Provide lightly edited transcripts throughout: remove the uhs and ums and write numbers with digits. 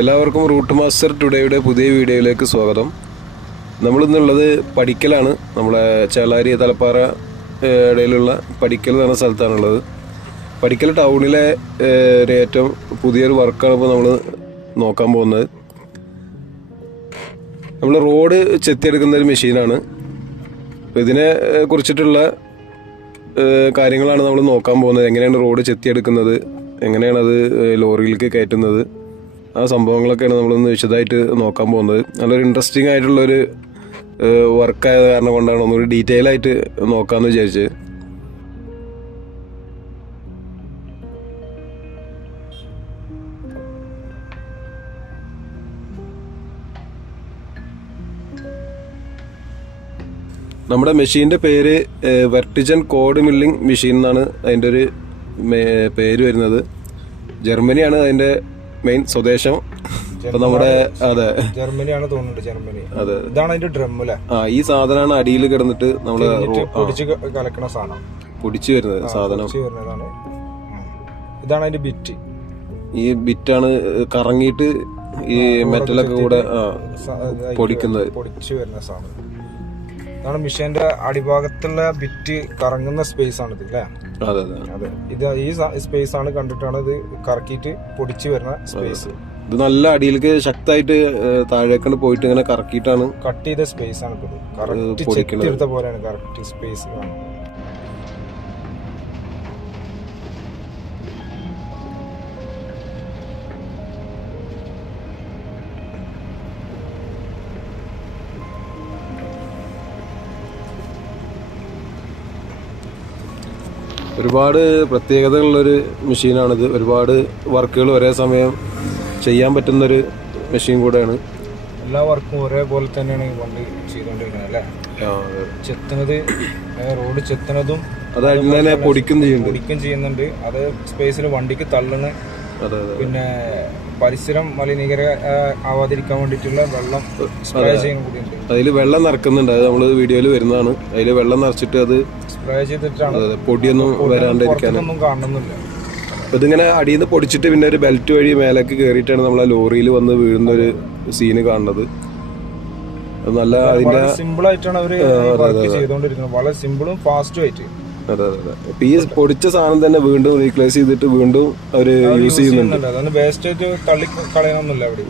എല്ലാവർക്കും root master ടുഡേയുടെ പുതിയ വീഡിയോയിലേക്ക് സ്വാഗതം. നമ്മളിന്നുള്ളത് പഠിക്കലാണ്. നമ്മളെ ചേളാരി തലപ്പാറ ഇടയിലുള്ള പഠിക്കൽ എന്ന് പറഞ്ഞ സ്ഥലത്താണുള്ളത്. പഠിക്കൽ ടൗണിലെ ഏറ്റവും പുതിയൊരു വർക്കാണ് ഇപ്പോൾ നമ്മൾ നോക്കാൻ പോകുന്നത്. നമ്മൾ റോഡ് ചെത്തിയെടുക്കുന്ന ഒരു മെഷീനാണ്. അപ്പോൾ ഇതിനെ കുറിച്ചിട്ടുള്ള കാര്യങ്ങളാണ് നമ്മൾ നോക്കാൻ പോകുന്നത്. എങ്ങനെയാണ് റോഡ് ചെത്തിയെടുക്കുന്നത്, എങ്ങനെയാണത് ലോറിയിലേക്ക് കയറ്റുന്നത്, ആ സംഭവങ്ങളൊക്കെയാണ് നമ്മളൊന്ന് വിശദമായിട്ട് നോക്കാൻ പോകുന്നത്. നല്ലൊരു ഇൻട്രസ്റ്റിംഗ് ആയിട്ടുള്ളൊരു വർക്കായത് കാരണം കൊണ്ടാണ് ഒന്നുകൂടി ഡീറ്റെയിൽ ആയിട്ട് നോക്കാമെന്ന് വിചാരിച്ചത്. നമ്മുടെ മെഷീൻ്റെ പേര് വെർട്ടിജൻ കോഡ് മില്ലിംഗ് മെഷീൻ എന്നാണ് അതിൻ്റെ ഒരു പേര് വരുന്നത്. ജർമ്മനിയാണ് അതിൻ്റെ മെയിൻ സ്വദേശം. ഇപ്പൊ നമ്മുടെ അതെ ജർമ്മനിയാണ് തോന്നുന്നുണ്ട്. ജർമ്മനി. അതെ, ഇതാണ് അതിന്റെ ഡ്രം അല്ലേ? ഈ സാധനമാണ് അടിയിൽ കിടന്നിട്ട് നമ്മള് പൊടിച്ച് കലക്കണ സാധനം, പൊടിച്ചു വരുന്നത് സാധനം. ഇതാണ് അതിന്റെ ബിറ്റ്. ഈ ബിറ്റാണ് കറങ്ങിയിട്ട് ഈ മെറ്റലൊക്കെ കൂടെ പൊടിക്കുന്നത്, പൊടിച്ചു വരുന്ന സാധനം. ഇതാണ് മിഷീന്റെ അടിഭാഗത്തുള്ള ബിറ്റ് കറങ്ങുന്ന സ്പേസ് ആണ് ഇത് അല്ലേ? അതെ അതെ. ഇത് ഈ സ്പേസ് ആണ് കണ്ടിട്ടാണ് ഇത് കറക്കിയിട്ട് പൊടിച്ചു വരുന്ന സ്പേസ്. ഇത് നല്ല അടിയിലേക്ക് ശക്തമായിട്ട് താഴേക്കാണ് പോയിട്ട് ഇങ്ങനെ കറക്കിയിട്ടാണ് കട്ട് ചെയ്ത സ്പേസ് ആണ് ഇത്. കറക്റ്റ് ചെത്തിയെടുത്ത പോലെയാണ് കറക്റ്റ് സ്പേസ് കാണുന്നത്. ഒരുപാട് പ്രത്യേകതകളുള്ളൊരു മെഷീനാണിത്. ഒരുപാട് വർക്കുകൾ ഒരേ സമയം ചെയ്യാൻ പറ്റുന്നൊരു മെഷീൻ കൂടെയാണ്. എല്ലാ വർക്കും ഒരേപോലെ തന്നെയാണ് ഈ വണ്ടി ചെയ്തുകൊണ്ടിരിക്കുന്നത് അല്ലേ? ചെത്തുന്നത്, റോഡ് ചെത്തുന്നതും അത് അതിനെ പൊടിക്കും ചെയ്യുന്നുണ്ട്. അത് സ്പേസിൽ വണ്ടിക്ക് തള്ളുന്ന, പിന്നെ പരിസരം മലിനീകരണമാവാതിരിക്കാൻ വേണ്ടിയിട്ടുള്ള വെള്ളം സ്പ്രേ ചെയ്യുന്ന കൂടിയുണ്ട്. അതിൽ വെള്ളം നിറക്കുന്നുണ്ട്. അത് നമ്മൾ വീഡിയോയിൽ വരുന്നതാണ്. അതിൽ വെള്ളം നിറച്ചിട്ട് അത് സ്പ്രേ ചെയ്തിട്ടാണ് പൊടിയൊന്നും വരാണ്ടിരിക്കാനൊന്നും കാണുന്നില്ല. അപ്പൊ ഇതിങ്ങനെ അടിയിൽ നിന്ന് പൊടിച്ചിട്ട് പിന്നെ ഒരു ബെൽറ്റ് വഴി മേലേക്ക് കയറിയിട്ടാണ് നമ്മൾ ആ ലോറിയിൽ വന്ന് വീഴുന്ന ഒരു സീന് കാണുന്നത്. നല്ല അതിന്റെ സിമ്പിൾ ആയിട്ടാണ് അവര് ചെയ്തുകൊണ്ടിരിക്കുന്നത്. വളരെ സിമ്പിളും ഫാസ്റ്റും ആയിട്ട്. അതെ അതെ. ഇപ്പൊ ഈ പൊടിച്ച സാധനം തന്നെ വീണ്ടും റീപ്ലേസ് ചെയ്തിട്ട് വീണ്ടും അവര് യൂസ് ചെയ്യുന്നുണ്ട്. അതൊന്ന് വേസ്റ്റ് ആയിട്ട് തള്ളി കളയാനൊന്നുമില്ല. അവിടെ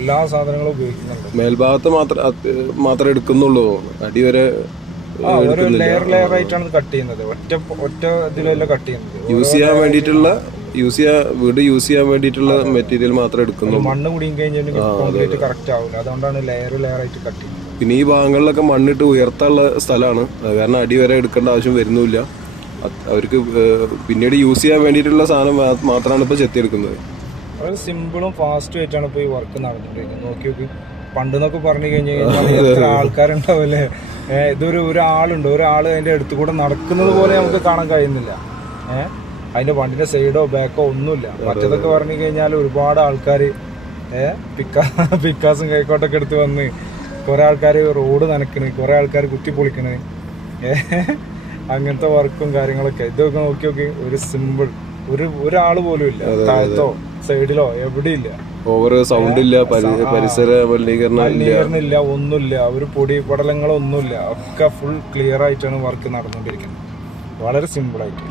എല്ലാ സാധനങ്ങളും ഉപയോഗിക്കുന്നുണ്ട്. മേൽഭാഗത്ത് മാത്രമേ എടുക്കുന്നുള്ളൂ. അടി വരെ ഒരു ലെയർ ലെയർ ആയിട്ടാണ് കട്ട് ചെയ്യുന്നത്. ഒറ്റ ഇതിലല്ല കട്ട് ചെയ്യുന്നത്. യൂസ് ചെയ്യാൻ വേണ്ടിയിട്ടുള്ള വീട് യൂസ് ചെയ്യാൻ വേണ്ടിയിട്ടുള്ള മെറ്റീരിയൽ മാത്രമേ എടുക്കുന്നുള്ളൂ. മണ്ണ് കുടിയും കഴിഞ്ഞാൽ കറക്റ്റ് ആവില്ല. അതുകൊണ്ടാണ് ലെയർ ലെയർ ആയിട്ട് കട്ട് ചെയ്യുന്നത്. പിന്നെ ഈ ഭാഗങ്ങളിലൊക്കെ മണ്ണിട്ട് ഉയർത്താനുള്ള സ്ഥലമാണ്. കാരണം അടി വരെ എടുക്കേണ്ട ആവശ്യം വരുന്നില്ല. അവർക്ക് പിന്നീട് യൂസ് ചെയ്യാൻ വേണ്ടിയിട്ടുള്ള സാധനം മാത്രമാണ് ഇപ്പോൾ ചെത്തിയെടുക്കുന്നത്. വളരെ സിമ്പിളും ഫാസ്റ്റും ആയിട്ടാണ് ഇപ്പോൾ ഈ വർക്ക് നടന്നിട്ടുള്ളത്. നോക്കി പണ്ടെന്നൊക്കെ പറഞ്ഞു കഴിഞ്ഞു കഴിഞ്ഞാൽ എത്ര ആൾക്കാരുണ്ടാവില്ലേ? ഒരാളുണ്ട്, ഒരാൾ അതിന്റെ അടുത്ത് കൂടെ നടക്കുന്നത് പോലെ നമുക്ക് കാണാൻ കഴിയുന്നില്ല. അതിന്റെ വണ്ടിന്റെ സൈഡോ ബാക്കോ ഒന്നുമില്ല. മറ്റേതൊക്കെ പറഞ്ഞു കഴിഞ്ഞാൽ ഒരുപാട് ആൾക്കാർ പിക്കാസും കൈക്കോട്ടൊക്കെ എടുത്ത് വന്ന് കുറെ ആൾക്കാർ റോഡ് നനക്കണ്, കുറെ ആൾക്കാർ കുത്തിപ്പൊളിക്കണ്, അങ്ങനത്തെ വർക്കും കാര്യങ്ങളൊക്കെ. ഇതൊക്കെ നോക്കി ഒരു സിമ്പിൾ, ഒരാള് പോലും ഇല്ല, താഴത്തോ സൈഡിലോ എവിടെയില്ല. ഓവർ സൗണ്ട് ഇല്ല, പരിസര മലിനീകരണം ഇല്ല, ഒന്നുമില്ല. ഒരു പൊടി പടലങ്ങളൊന്നുമില്ല. ഒക്കെ ഫുൾ ക്ലിയർ ആയിട്ടാണ് വർക്ക് നടന്നുകൊണ്ടിരിക്കുന്നത്. വളരെ സിമ്പിൾ ആയിട്ട്.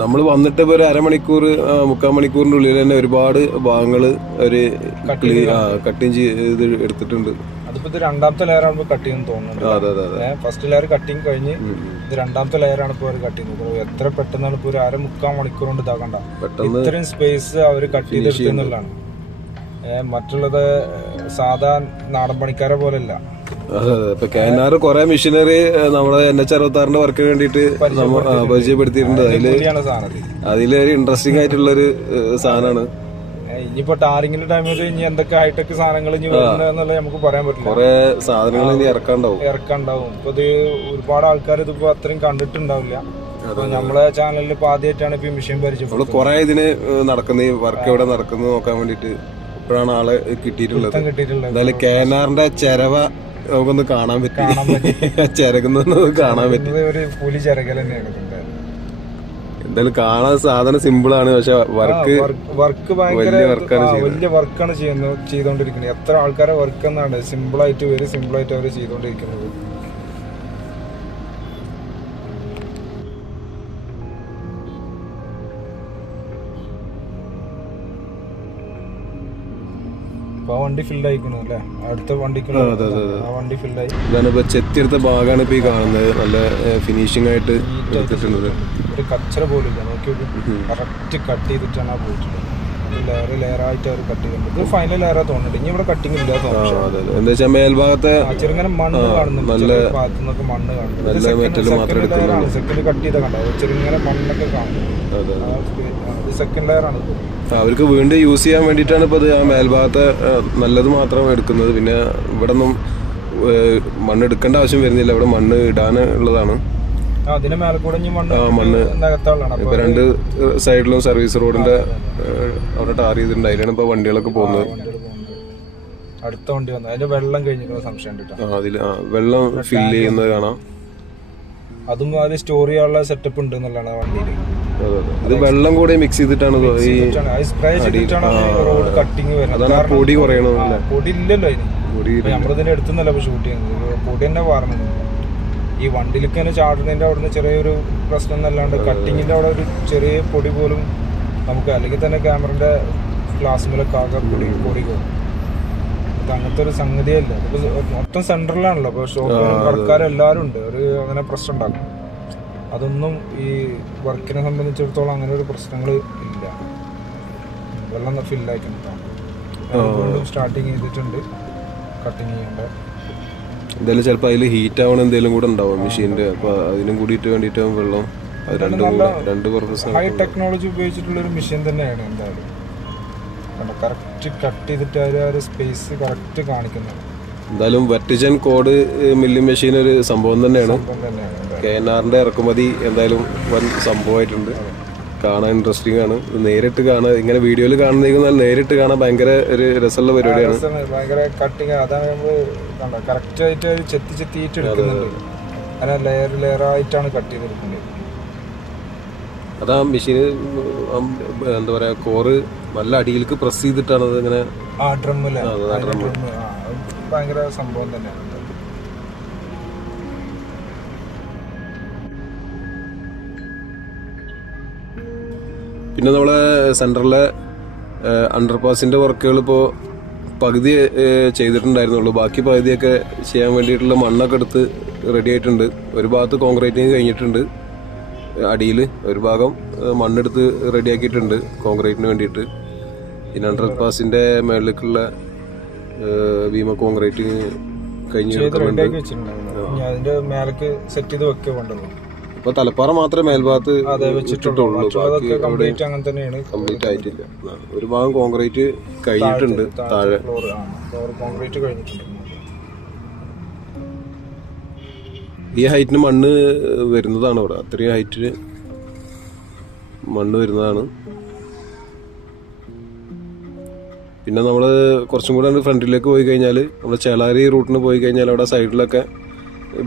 നമ്മൾ വന്നിട്ട് ഇപ്പോൾ ഒരു അരമണിക്കൂർ 3/4 മണിക്കൂറിന്റെ ഉള്ളിൽ തന്നെ ഒരുപാട് ഭാഗങ്ങൾ ഒരു കട്ടിങ് ചെയ്ത് എടുത്തിട്ടുണ്ട്. അതിപ്പോ ഇത് രണ്ടാമത്തെ ലെയർ ആകുമ്പോൾ കട്ട് ചെയ്യുന്നു തോന്നുന്നുണ്ട്. ഫസ്റ്റ് ലെയർ കട്ടിങ് കഴിഞ്ഞ് ഇത് രണ്ടാമത്തെ ലെയർ ആണ് ഇപ്പോൾ അവർ കട്ട് ചെയ്യുന്നത്. എത്ര പെട്ടെന്നാണ് ഇപ്പോൾ ഒരു 3/4 മണിക്കൂർ കൊണ്ട് ഇതാക്കണ്ട. ഇത്രയും സ്പേസ് അവർ കട്ട് ചെയ്തെടുക്കുന്നുള്ളതാണ്. മറ്റുള്ളത് സാധാ നാടൻ പണിക്കാരെ പോലെയല്ല. അതെ അതെ. ഇപ്പൊ KNR കുറെ മെഷീനറി നമ്മുടെ Nh66 വർക്കിന് വേണ്ടിയിട്ട് പരിചയപ്പെടുത്തിയിട്ടുണ്ട്. അതിലൊരു ഇൻട്രസ്റ്റിംഗ് ആയിട്ടുള്ളൊരു സാധനമാണ്. ഇനിയിപ്പോ ടാറിങ്ങിന്റെ ടൈമിൽ ഇനി എന്തൊക്കെ ഹൈടെക് സാധനങ്ങൾ ഇനി വരുന്നതെന്നുള്ള നമുക്ക് പറയാൻ പറ്റില്ല. കുറെ സാധനങ്ങൾ ഇനി ഇറക്കാണ്ടാവും. ഇപ്പൊ ഇത് ഒരുപാട് ആൾക്കാർ ഇതിപ്പോ അത്രയും കണ്ടിട്ടുണ്ടാവില്ല. നമ്മളെ ചാനലിൽ ഇപ്പൊ ആദ്യമായിട്ടാണ് ഇപ്പൊ മെഷീൻ പരിചയപ്പെടുന്നത്. കുറെ ഇതിന് നടക്കുന്ന ഈ വർക്ക് എവിടെ നടക്കുന്നത് നോക്കാൻ വേണ്ടിട്ട് ഇപ്പോഴാണ് ആളെ കിട്ടിയിട്ടുള്ളത്. എന്തായാലും KNRന്റെ ചെരവ നമുക്കൊന്ന് കാണാൻ പറ്റി. ചിരകുന്നത് കാണാൻ പറ്റി. ഒരു പുലി ചിരകൽ തന്നെയാണ്. എന്തായാലും കാണാൻ സാധനം സിമ്പിൾ ആണ്, പക്ഷെ വർക്ക് ഭയങ്കര വലിയ വർക്കാണ് ചെയ്തോണ്ടിരിക്കുന്നത്. എത്ര ആൾക്കാരെ വർക്ക് എന്നാണ് സിമ്പിളായിട്ട് വെരി സിമ്പിളായിട്ട് അവർ ചെയ്തോണ്ടിരിക്കുന്നത്. വണ്ടി ഫിൽഡ് ആയിക്കണു അല്ലേ, അടുത്ത വണ്ടിക്ക് വണ്ടി ഫിൽഡായി. ഇതാണ് ഇപ്പൊ ചെത്തിയെടുത്ത ഭാഗമാണ് ഇപ്പൊ ഈ കാണുന്നത്. നല്ല ഫിനിഷിംഗ് ആയിട്ട് എടുത്തിട്ടുള്ളത്. ഒരു കച്ചറ പോലില്ല, നോക്കി കറക്റ്റ് കട്ട് ചെയ്തിട്ടാണ് ആ പോയിട്ടുള്ളത്. ലെയറായിട്ട് അവർ കട്ട് ചെയ്തിട്ടുണ്ട്. ഇത് ഫൈനൽ ലെയറാ തോന്നുന്നുണ്ട്. ഇനി ഇവിടെ കട്ടിങ് ഇല്ല തോന്നുന്നു. എന്താ വെച്ചാൽ മേൽഭാഗത്തെ ചെറുങ്ങനെ മണ്ണ് കാണുന്നുണ്ട്, ഭാഗത്തു നിന്നൊക്കെ മണ്ണ് കാണുന്നുണ്ട്. സെക്കൻഡ് കട്ട് ചെയ്ത കണ്ടോ, ചെറുങ്ങനെ മണ്ണൊക്കെ കാണുന്നു. സെക്കൻഡ് ലെയർ ആണ്. അവർക്ക് വീണ്ടും യൂസ് ചെയ്യാൻ വേണ്ടിയിട്ടാണ് ഇപ്പോൾ അത് ആ മേൽഭാഗത്തെ നല്ലത് മാത്രം എടുക്കുന്നത്. പിന്നെ ഇവിടെ ഒന്നും മണ്ണ് എടുക്കേണ്ട ആവശ്യം വരുന്നില്ല, ഇവിടെ മണ്ണ് ഇടാനുള്ളതാണ്. മണ്ണ് ഇപ്പൊ 2 സൈഡിലും സർവീസ് റോഡിന്റെ അവിടെ ടാർ ചെയ്തിട്ടുണ്ട്. അതിലാണ് ഇപ്പൊ വണ്ടികളൊക്കെ പോകുന്നത്. അടുത്ത വണ്ടി വന്നു, അതിന്റെ വെള്ളം കഴിഞ്ഞിരിക്കുന്ന സംശയം. അതില് വെള്ളം ഫില്ല് ചെയ്യുന്നത് കാണാം. അതും അതിൽ സ്റ്റോർ ചെയ്യാനുള്ള സെറ്റപ്പ് ഉണ്ട് എന്നുള്ളതാണ് വണ്ടിയിൽ. ഇത് വെള്ളം കൂടെ മിക്സ് ചെയ്തിട്ടാണ് റോഡ് കട്ടിങ് വരുന്നത്. പൊടി കുറയണം. പൊടി ഇല്ലല്ലോ അതിന്, നമ്മളിതിന്റെ അടുത്തുനിന്നല്ല ഇപ്പൊ ഷൂട്ട് ചെയ്യുന്നത്. പൊടി തന്നെ പറഞ്ഞത് ഈ വണ്ടിയിലേക്ക് തന്നെ ചാടുന്നതിന്റെ അവിടുന്ന് ചെറിയൊരു പ്രശ്നം എന്നല്ലാണ്ട് കട്ടിങ്ങിന്റെ അവിടെ ഒരു ചെറിയ പൊടി പോലും നമുക്ക്, അല്ലെങ്കിൽ തന്നെ ക്യാമറന്റെ ഗ്ലാസ്സിലൊക്കെ ആകെ പൊടി പോകും. ഇത് അങ്ങനത്തെ ഒരു സംഗതിയല്ല. ഇപ്പൊ മൊത്തം സെന്ററിലാണല്ലോ, അപ്പൊ വർക്കാരെല്ലാരും ഉണ്ട്. ഒരു അങ്ങനെ പ്രശ്നം ഉണ്ടാക്കും. അതൊന്നും ഈ വർക്കിനെ സംബന്ധിച്ചിടത്തോളം അങ്ങനെ ഒരു പ്രശ്നങ്ങൾ ഇല്ല. വെള്ളം ഫില്ലായിട്ടുണ്ടാവും. വീണ്ടും സ്റ്റാർട്ടിങ് ചെയ്തിട്ടുണ്ട് കട്ടിങ് ചെയ്യേണ്ട. എന്തായാലും ചിലപ്പോൾ അതിൽ ഹീറ്റ് ആവണം എന്തെങ്കിലും കൂടെ ഉണ്ടാവും മെഷീൻ്റെ. അപ്പോൾ അതിനും കൂടിയിട്ട് വേണ്ടിയിട്ടാവും വെള്ളം. അത് രണ്ട് പർപ്പസ്. ഹൈ ടെക്നോളജി ഉപയോഗിച്ചിട്ടുള്ള ഒരു മെഷീൻ തന്നെയാണ്. എന്തായാലും കറക്റ്റ് കട്ട് ചെയ്തിട്ട് ആ ഒരു സ്പേസ് കറക്റ്റ് കാണിക്കുന്നത്. എന്തായാലും വെർട്ടിജൻ കോഡ് മില്ലിംഗ് മെഷീൻ ഒരു സംഭവം തന്നെയാണ്. KNRന്റെ ഇറക്കുമതി എന്തായാലും വൻ സംഭവമായിട്ടുണ്ട്. കാണാൻ ഇൻട്രസ്റ്റിംഗ് ആണ്. നേരിട്ട് കാണാൻ, ഇങ്ങനെ വീഡിയോയിൽ കാണുന്നതിനാൽ നേരിട്ട് കാണാൻ ഭയങ്കര ഒരു രസമുള്ള പരിപാടിയാണ്. ഭയങ്കര കട്ടിങ്, അതാണ് നമ്മൾ കറക്റ്റ് ആയിട്ട് ചെത്തിയിട്ട് എടുക്കുന്നുണ്ട്. അങ്ങനെ ലെയറായിട്ടാണ് കട്ട് ചെയ്തെടുക്കുന്നത്. അതാ മെഷീന് എന്താ പറയാ, കോറ് നല്ല അടിയിലേക്ക് പ്രസ് ചെയ്തിട്ടാണ് അത് ഇങ്ങനെ ഭയങ്കര സംഭവം തന്നെയാണ്. പിന്നെ നമ്മളെ സെൻറ്ററിലെ അണ്ടർപാസിൻ്റെ വർക്കുകൾ ഇപ്പോൾ പകുതി ചെയ്തിട്ടുണ്ടായിരുന്നുള്ളൂ. ബാക്കി പകുതിയൊക്കെ ചെയ്യാൻ വേണ്ടിയിട്ടുള്ള മണ്ണൊക്കെ എടുത്ത് റെഡി ആയിട്ടുണ്ട്. ഒരു ഭാഗത്ത് കോൺക്രീറ്റിങ് കഴിഞ്ഞിട്ടുണ്ട്, അടിയിൽ ഒരു ഭാഗം മണ്ണെടുത്ത് റെഡിയാക്കിയിട്ടുണ്ട് കോൺക്രീറ്റിന് വേണ്ടിയിട്ട്. പിന്നെ അണ്ടർപാസിൻ്റെ മേളിലേക്കുള്ള ഭീമ കോൺക്രീറ്റിങ് കഴിഞ്ഞ് ഇപ്പൊ തലപ്പാറ മാത്രമേ മേൽഭാഗത്ത് വെച്ചിട്ടുള്ളൂ. കംപ്ലീറ്റ് ആയിട്ടില്ല. ഒരു ഭാഗം കോൺക്രീറ്റ് കഴിഞ്ഞിട്ടുണ്ട്, താഴെ കോൺക്രീറ്റ് കഴിഞ്ഞിട്ടുണ്ട്. ഈ ഹൈറ്റിന് മണ്ണ് വരുന്നതാണ് ഇവിടെ. അത്രയും ഹൈറ്റിന് മണ്ണ് വരുന്നതാണ്. പിന്നെ നമ്മൾ കുറച്ചും കൂടെ ഫ്രണ്ടിലേക്ക് പോയി കഴിഞ്ഞാൽ, നമ്മൾ ചേളാരി റൂട്ടിന് പോയി കഴിഞ്ഞാൽ അവിടെ സൈഡിലൊക്കെ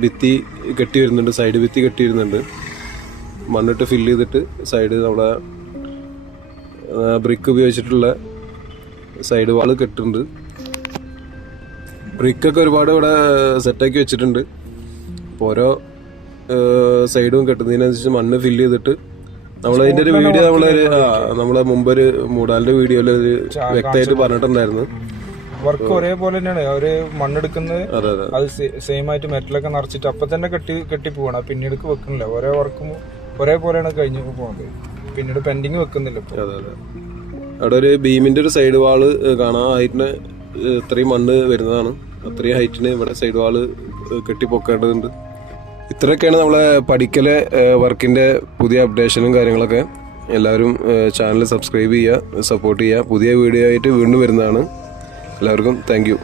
ഭിത്തി കെട്ടി വരുന്നുണ്ട്. സൈഡ് ഭിത്തി കെട്ടി വരുന്നുണ്ട്. മണ്ണിട്ട് ഫില്ല് ചെയ്തിട്ട് സൈഡ് നമ്മളെ ബ്രിക്ക് ഉപയോഗിച്ചിട്ടുള്ള സൈഡ് വാള് കെട്ടുണ്ട്. ബ്രിക്കൊക്കെ ഒരുപാട് ഇവിടെ സെറ്റാക്കി വെച്ചിട്ടുണ്ട്. അപ്പോൾ ഓരോ സൈഡും കെട്ടുന്നതിനനുസരിച്ച് മണ്ണ് ഫില്ല് ചെയ്തിട്ട് നമ്മളതിൻ്റെ ഒരു വീഡിയോ നമ്മളെ മുമ്പൊരു മൂടാലിന്റെ വീഡിയോയിൽ ഒരു വ്യക്തമായിട്ട് പറഞ്ഞിട്ടുണ്ടായിരുന്നു. വർക്ക് ഒരേപോലെ തന്നെയാണ്. അവര് മണ്ണെടുക്കുന്നത് അത് സെയിം ആയിട്ട് മെറ്റലൊക്കെ നിറച്ചിട്ട് അപ്പൊ തന്നെ കെട്ടി പോവാണ്. പിന്നീട് വെക്കുന്നില്ല. ഓരോ വർക്കും ഒരേപോലെയാണ് കഴിഞ്ഞു പോകുന്നത്. പിന്നീട് പെൻഡിങ് വെക്കുന്നില്ല. അവിടെ ഒരു ബീമിന്റെ ഒരു സൈഡ് വാള് കാണാം. ഹൈറ്റിന് ഇത്രയും മണ്ണ് വരുന്നതാണ്. അത്രയും ഹൈറ്റിന് ഇവിടെ സൈഡ് വാള് കെട്ടിപ്പൊക്കേണ്ടതുണ്ട്. ഇത്രയൊക്കെയാണ് നമ്മളെ പഠിക്കലെ വർക്കിന്റെ പുതിയ അപ്ഡേഷനും കാര്യങ്ങളൊക്കെ. എല്ലാവരും ചാനൽ സബ്സ്ക്രൈബ് ചെയ്യുക, സപ്പോർട്ട് ചെയ്യുക. പുതിയ വീഡിയോ ആയിട്ട് വീണ്ടും വരുന്നതാണ്. എല്ലാവർക്കും താങ്ക് യു.